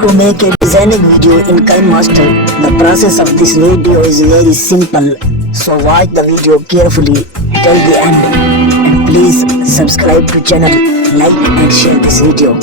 to make a designing video in kinemaster. The process of this video is very simple, so watch the video carefully till the end, and please subscribe to channel, like and share this video.